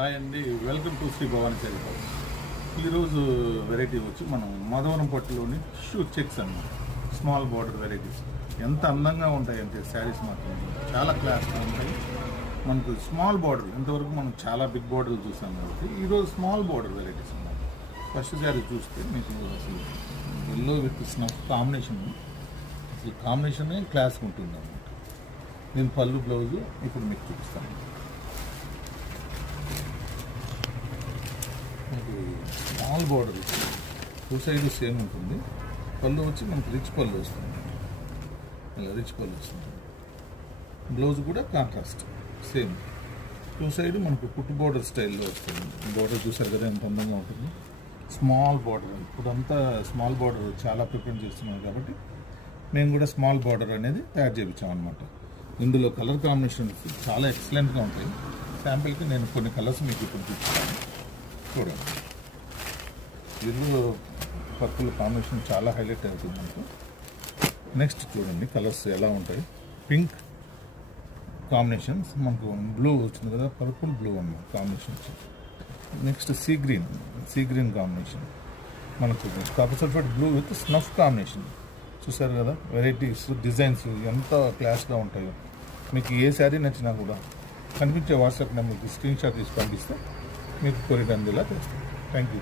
Hi అండి, welcome to Shri Bhavani sari house. ఈరోజు variety వచ్చి మనం మాధవరం పట్టులోని టిష్యూ చెక్స్ అన్నమాట. స్మాల్ బార్డర్ వెరైటీస్ ఎంత అందంగా ఉంటాయంటే శారీస్ మాత్రం చాలా క్లాస్గా ఉంటాయి. మనకు స్మాల్ బార్డర్ ఇంతవరకు మనం చాలా బిగ్ బార్డర్లు చూసాం కాబట్టి ఈరోజు స్మాల్ బార్డర్ వెరైటీస్ అన్నమాట. ఫస్ట్ శారీ చూస్తే మీకు అసలు ఎల్లో విత్ స్నఫ్ కాంబినేషన్, అసలు కాంబినేషనే క్లాస్గా ఉంటుంది అన్నమాట. నేను పళ్ళు బ్లౌజు ఇప్పుడు మీకు చూపిస్తాను. మనకి small border two side same ఉంటుంది. పళ్ళు వచ్చి మనకి రిచ్ పళ్ళు వస్తుంది, ఇలా రిచ్ పళ్ళు వస్తుంది. బ్లౌజ్ కూడా కాంట్రాస్ట్ సేమ్. టూ సైడ్ మనకు కుట్టు బార్డర్ స్టైల్లో వస్తుంది. బార్డర్ చూసారు కదా ఎంత అందంగా ఉంటుంది. స్మాల్ బార్డర్, ఇప్పుడంతా స్మాల్ బార్డర్ చాలా ప్రిఫరెన్స్ చేస్తున్నాం కాబట్టి మేము కూడా స్మాల్ బార్డర్ అనేది తయారు చేయించాం అనమాట. ఇందులో కలర్ కాంబినేషన్స్ చాలా ఎక్సలెంట్గా ఉంటాయి. శాంపిల్కి నేను కొన్ని కలర్స్ మీకు ఇప్పుడు చూపిస్తాను, చూడండి. ఎల్లో పర్పుల్ కాంబినేషన్ చాలా హైలైట్ అవుతుంది మనకు. నెక్స్ట్ చూడండి కలర్స్ ఎలా ఉంటాయి. పింక్ కాంబినేషన్స్, మనకు బ్లూ వచ్చింది కదా, పర్పుల్ బ్లూ అన్నమాట combinations. Next sea green combination, మనకు copper sulphate blue with snuff combination. చూసారు కదా వెరైటీస్, డిజైన్స్ ఎంత క్లాస్గా ఉంటాయో. మీకు ఏ శారీ నచ్చినా కూడా కనిపించే వాట్సాప్ నెంబర్కి స్క్రీన్ షాట్ తీసి పంపిస్తే మీకు కొరియర్ అందేలా చేస్తాం. Thank you.